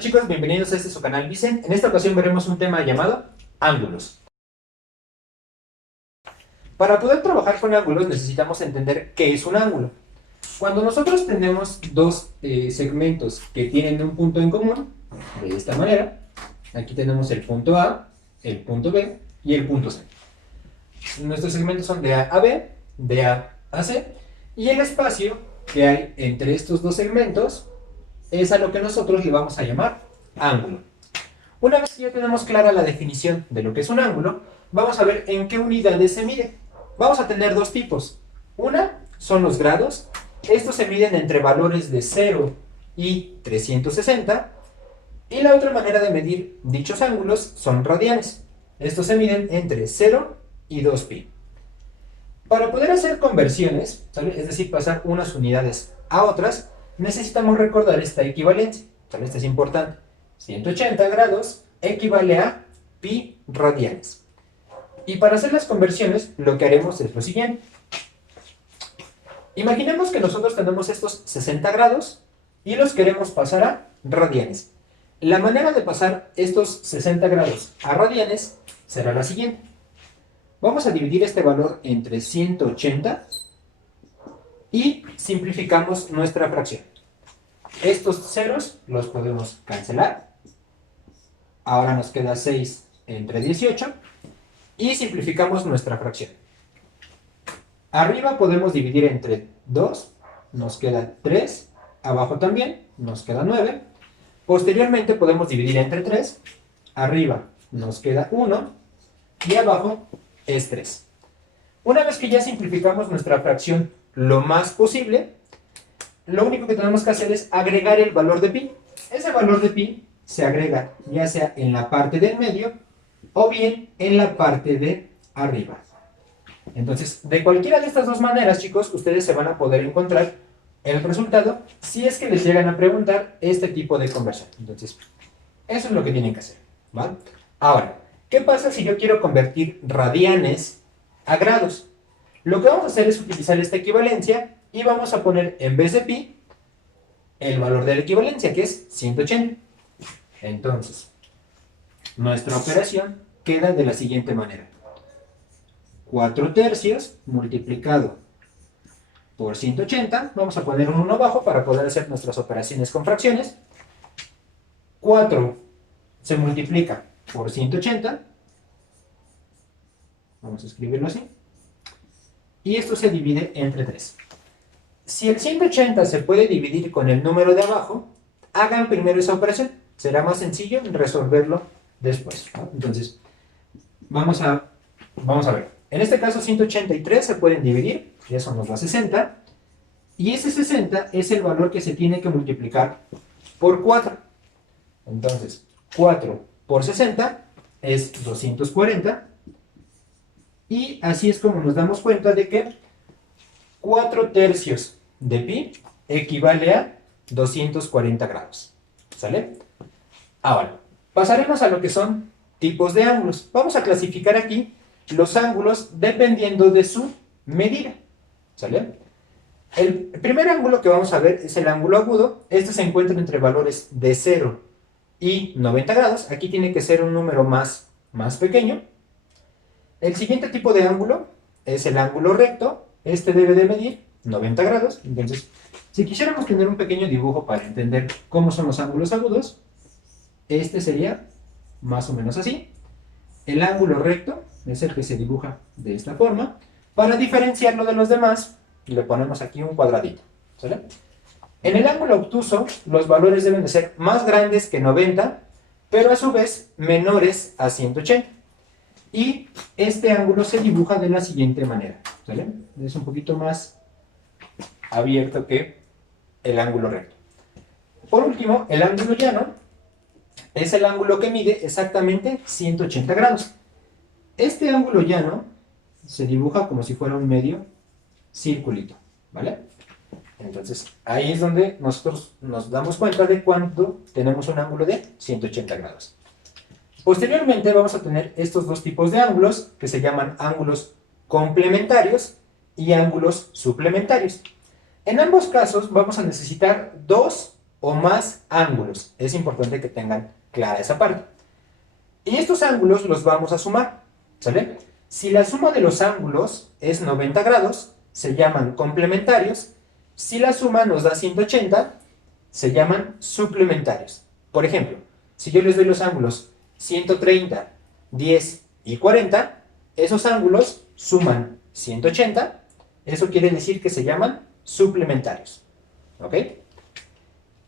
Hola chicos, bienvenidos a su canal Vicen. En esta ocasión veremos un tema llamado ángulos. Para poder trabajar con ángulos necesitamos entender qué es un ángulo. Cuando nosotros tenemos dos segmentos que tienen un punto en común, de esta manera, aquí tenemos el punto A, el punto B y el punto C. Nuestros segmentos son de A a B, de A a C, y el espacio que hay entre estos dos segmentos es a lo que nosotros le vamos a llamar ángulo. Una vez que ya tenemos clara la definición de lo que es un ángulo, vamos a ver en qué unidades se mide. Vamos a tener dos tipos. Una son los grados. Estos se miden entre valores de 0 y 360. Y la otra manera de medir dichos ángulos son radianes. Estos se miden entre 0 y 2pi. Para poder hacer conversiones, ¿sale? Es decir, pasar unas unidades a otras, necesitamos recordar esta equivalencia. ¿Sale? Esta es importante. 180 grados equivale a pi radianes. Y para hacer las conversiones, lo que haremos es lo siguiente. Imaginemos que nosotros tenemos estos 60 grados y los queremos pasar a radianes. La manera de pasar estos 60 grados a radianes será la siguiente. Vamos a dividir este valor entre 180 y simplificamos nuestra fracción. Estos ceros los podemos cancelar. Ahora nos queda 6 entre 18 y simplificamos nuestra fracción. Arriba podemos dividir entre 2, nos queda 3, abajo también, nos queda 9. Posteriormente podemos dividir entre 3, arriba nos queda 1 y abajo es 3. Una vez que ya simplificamos nuestra fracción lo más posible, lo único que tenemos que hacer es agregar el valor de pi. Ese valor de pi se agrega ya sea en la parte del medio o bien en la parte de arriba. Entonces, de cualquiera de estas dos maneras, chicos, ustedes se van a poder encontrar el resultado si es que les llegan a preguntar este tipo de conversión. Entonces, eso es lo que tienen que hacer, ¿va? Ahora, ¿qué pasa si yo quiero convertir radianes a grados? Lo que vamos a hacer es utilizar esta equivalencia y vamos a poner en vez de pi el valor de la equivalencia, que es 180. Entonces, nuestra operación queda de la siguiente manera. 4 tercios multiplicado por 180, vamos a poner un 1 abajo para poder hacer nuestras operaciones con fracciones. 4 se multiplica por 180, vamos a escribirlo así, y esto se divide entre 3. Si el 180 se puede dividir con el número de abajo, hagan primero esa operación. Será más sencillo resolverlo después, ¿no? Entonces, vamos a ver. En este caso, 183 se pueden dividir, y eso nos da 60. Y ese 60 es el valor que se tiene que multiplicar por 4. Entonces, 4 por 60 es 240. Y así es como nos damos cuenta de que 4 tercios de pi equivale a 240 grados. ¿Sale? Ahora, pasaremos a lo que son tipos de ángulos. Vamos a clasificar aquí los ángulos dependiendo de su medida. ¿Sale? El primer ángulo que vamos a ver es el ángulo agudo. Este se encuentra entre valores de 0 y 90 grados. Aquí tiene que ser un número más pequeño. El siguiente tipo de ángulo es el ángulo recto. Este debe de medir 90 grados. Entonces, si quisiéramos tener un pequeño dibujo para entender cómo son los ángulos agudos, este sería más o menos así. El ángulo recto es el que se dibuja de esta forma. Para diferenciarlo de los demás, le ponemos aquí un cuadradito. ¿Sale? En el ángulo obtuso, los valores deben de ser más grandes que 90, pero a su vez menores a 180. Y este ángulo se dibuja de la siguiente manera. ¿Sale? Es un poquito más abierto que el ángulo recto. Por último, el ángulo llano es el ángulo que mide exactamente 180 grados. Este ángulo llano se dibuja como si fuera un medio circulito, ¿vale? Entonces, ahí es donde nosotros nos damos cuenta de cuánto tenemos un ángulo de 180 grados. Posteriormente vamos a tener estos dos tipos de ángulos que se llaman ángulos complementarios y ángulos suplementarios. En ambos casos vamos a necesitar dos o más ángulos. Es importante que tengan clara esa parte. Y estos ángulos los vamos a sumar, ¿sale? Si la suma de los ángulos es 90 grados, se llaman complementarios. Si la suma nos da 180, se llaman suplementarios. Por ejemplo, si yo les doy los ángulos 130, 10 y 40, esos ángulos suman 180. Eso quiere decir que se llaman suplementarios. ¿Ok?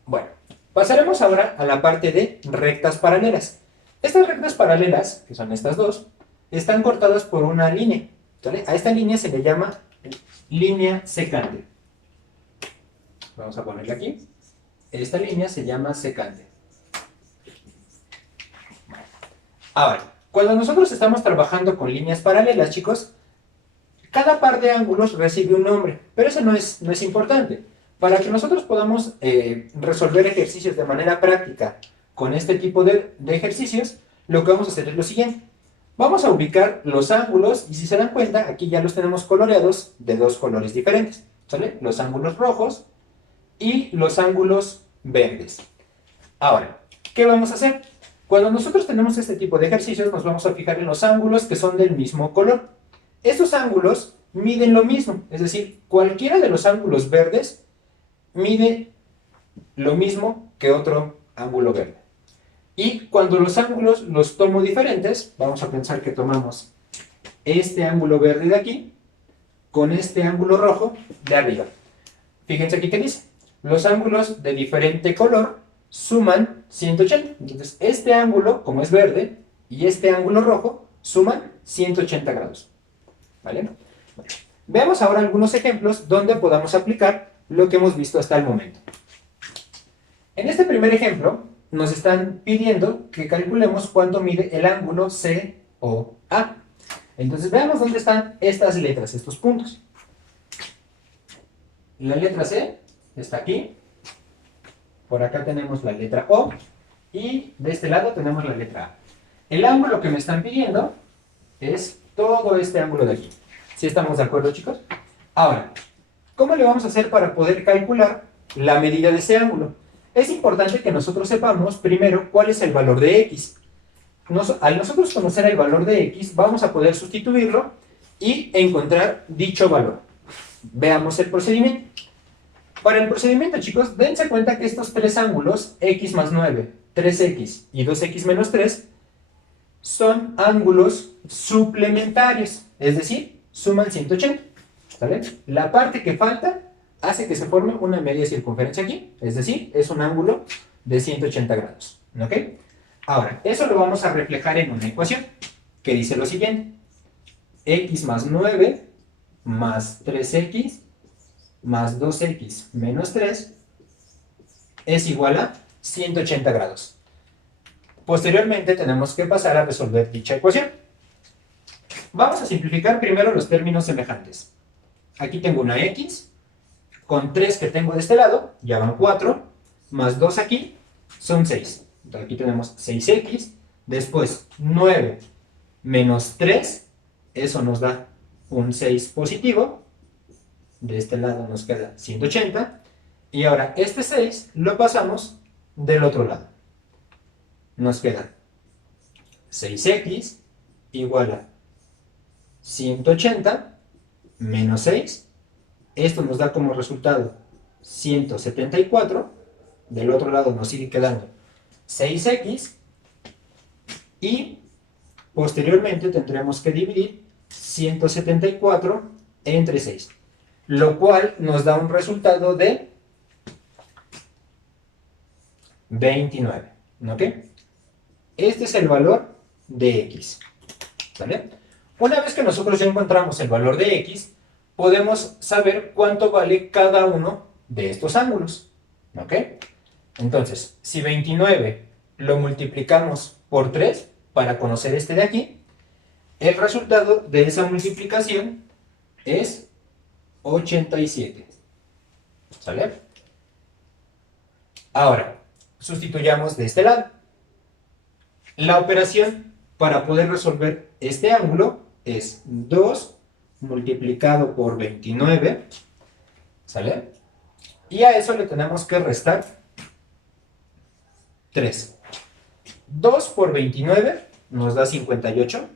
Bueno, pasaremos ahora a la parte de rectas paralelas. Estas rectas paralelas, que son estas dos, están cortadas por una línea, ¿vale? A esta línea se le llama línea secante. Vamos a ponerla aquí. Esta línea se llama secante. Ahora, cuando nosotros estamos trabajando con líneas paralelas, chicos, cada par de ángulos recibe un nombre, pero eso no es importante. Para que nosotros podamos resolver ejercicios de manera práctica con este tipo de ejercicios, lo que vamos a hacer es lo siguiente. Vamos a ubicar los ángulos y si se dan cuenta, aquí ya los tenemos coloreados de dos colores diferentes, ¿sale? Los ángulos rojos y los ángulos verdes. Ahora, ¿qué vamos a hacer? Cuando nosotros tenemos este tipo de ejercicios, nos vamos a fijar en los ángulos que son del mismo color. Estos ángulos miden lo mismo, es decir, cualquiera de los ángulos verdes mide lo mismo que otro ángulo verde. Y cuando los ángulos los tomo diferentes, vamos a pensar que tomamos este ángulo verde de aquí con este ángulo rojo de arriba. Fíjense aquí que dice, los ángulos de diferente color suman 180. Entonces, este ángulo, como es verde, y este ángulo rojo, suman 180 grados. ¿Vale? Bueno, veamos ahora algunos ejemplos donde podamos aplicar lo que hemos visto hasta el momento. En este primer ejemplo, nos están pidiendo que calculemos cuánto mide el ángulo COA. Entonces, veamos dónde están estas letras, estos puntos. La letra C está aquí. Por acá tenemos la letra O. Y de este lado tenemos la letra A. El ángulo que me están pidiendo es todo este ángulo de aquí. ¿Sí estamos de acuerdo, chicos? Ahora, ¿cómo le vamos a hacer para poder calcular la medida de ese ángulo? Es importante que nosotros sepamos primero cuál es el valor de X. Al nosotros conocer el valor de X, vamos a poder sustituirlo y encontrar dicho valor. Veamos el procedimiento. Para el procedimiento, chicos, dense cuenta que estos tres ángulos, X más 9, 3X y 2X menos 3, son ángulos suplementarios, es decir, suman 180. ¿Sale? La parte que falta hace que se forme una media circunferencia aquí, es decir, es un ángulo de 180 grados. ¿Ok? Ahora, eso lo vamos a reflejar en una ecuación que dice lo siguiente. X más 9 más 3X más 2X menos 3 es igual a 180 grados. Posteriormente tenemos que pasar a resolver dicha ecuación. Vamos a simplificar primero los términos semejantes. Aquí tengo una X, con 3 que tengo de este lado, ya van 4, más 2 aquí, son 6. Entonces aquí tenemos 6X, después 9 menos 3, eso nos da un 6 positivo, de este lado nos queda 180, y ahora este 6 lo pasamos del otro lado. Nos queda 6X igual a 180 menos 6. Esto nos da como resultado 174. Del otro lado nos sigue quedando 6X. Y posteriormente tendremos que dividir 174 entre 6. Lo cual nos da un resultado de 29. ¿Ok? Este es el valor de X. ¿Vale? Una vez que nosotros ya encontramos el valor de X, podemos saber cuánto vale cada uno de estos ángulos. ¿Ok? Entonces, si 29 lo multiplicamos por 3 para conocer este de aquí, el resultado de esa multiplicación es 87. ¿Sale? Ahora, sustituyamos de este lado. La operación para poder resolver este ángulo es 2 multiplicado por 29, ¿sale? Y a eso le tenemos que restar 3. 2 por 29 nos da 58.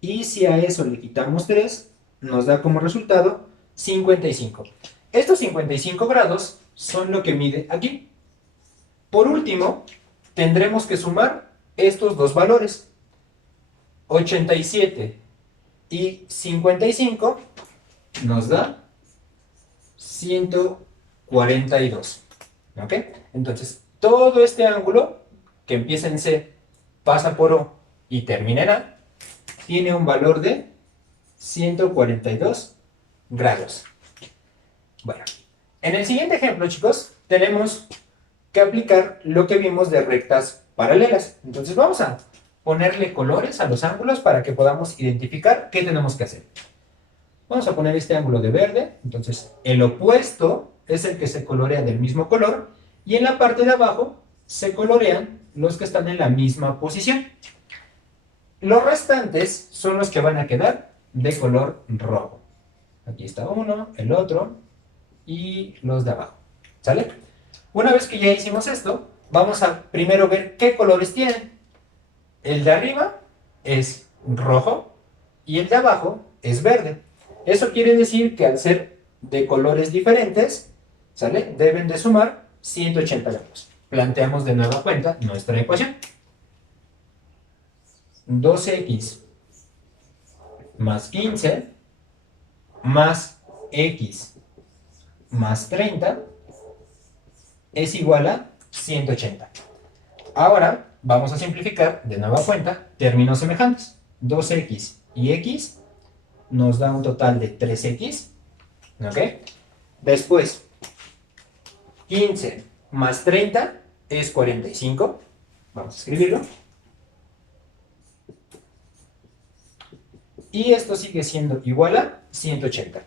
Y si a eso le quitamos 3, nos da como resultado 55. Estos 55 grados son lo que mide aquí. Por último, tendremos que sumar estos dos valores. 87 y 55 nos da 142. ¿Ok? Entonces, todo este ángulo que empieza en C, pasa por O y termina en A, tiene un valor de 142 grados. Bueno, en el siguiente ejemplo, chicos, tenemos que aplicar lo que vimos de rectas paralelas. Entonces vamos a ponerle colores a los ángulos para que podamos identificar qué tenemos que hacer. Vamos a poner este ángulo de verde. Entonces el opuesto es el que se colorea del mismo color y en la parte de abajo se colorean los que están en la misma posición. Los restantes son los que van a quedar de color rojo. Aquí está uno, el otro y los de abajo. ¿Sale? Una vez que ya hicimos esto, vamos a primero ver qué colores tienen. El de arriba es rojo y el de abajo es verde. Eso quiere decir que al ser de colores diferentes, ¿sale? Deben de sumar 180 grados. Planteamos de nueva cuenta nuestra ecuación. 2x más 15 más x más 30 es igual a 180. Ahora vamos a simplificar de nueva cuenta términos semejantes. 2x y x nos da un total de 3x. ¿Ok? Después, 15 más 30 es 45. Vamos a escribirlo. Y esto sigue siendo igual a 180.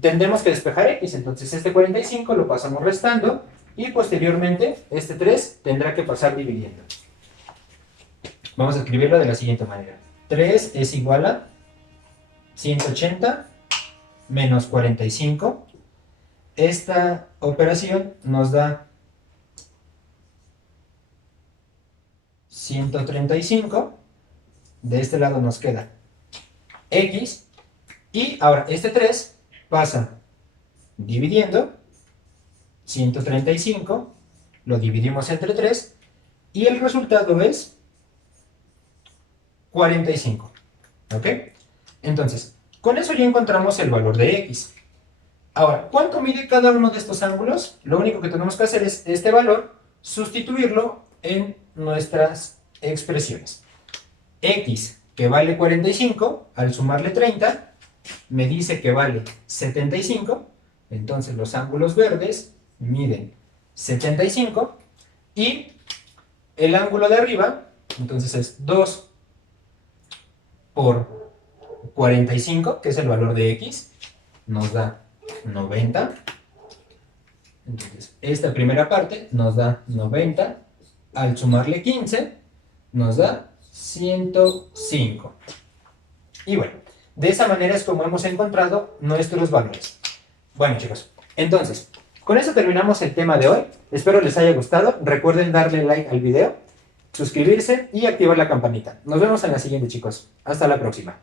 Tendremos que despejar x, entonces este 45 lo pasamos restando y posteriormente este 3 tendrá que pasar dividiendo. Vamos a escribirlo de la siguiente manera. 3 es igual a 180 menos 45. Esta operación nos da 135. De este lado nos queda x. Y ahora este 3 pasa dividiendo. 135 lo dividimos entre 3 y el resultado es 45. ¿Ok? Entonces, con eso ya encontramos el valor de x. Ahora, ¿cuánto mide cada uno de estos ángulos? Lo único que tenemos que hacer es este valor, sustituirlo en nuestras expresiones. X, que vale 45, al sumarle 30, me dice que vale 75. Entonces los ángulos verdes miden 75 y el ángulo de arriba, entonces es 2 por 45, que es el valor de x, nos da 90. Entonces esta primera parte nos da 90, al sumarle 15 nos da 105. Y bueno, de esa manera es como hemos encontrado nuestros valores. Bueno, chicos, entonces con eso terminamos el tema de hoy. Espero les haya gustado. Recuerden darle like al video, suscribirse y activar la campanita. Nos vemos en la siguiente, chicos. Hasta la próxima.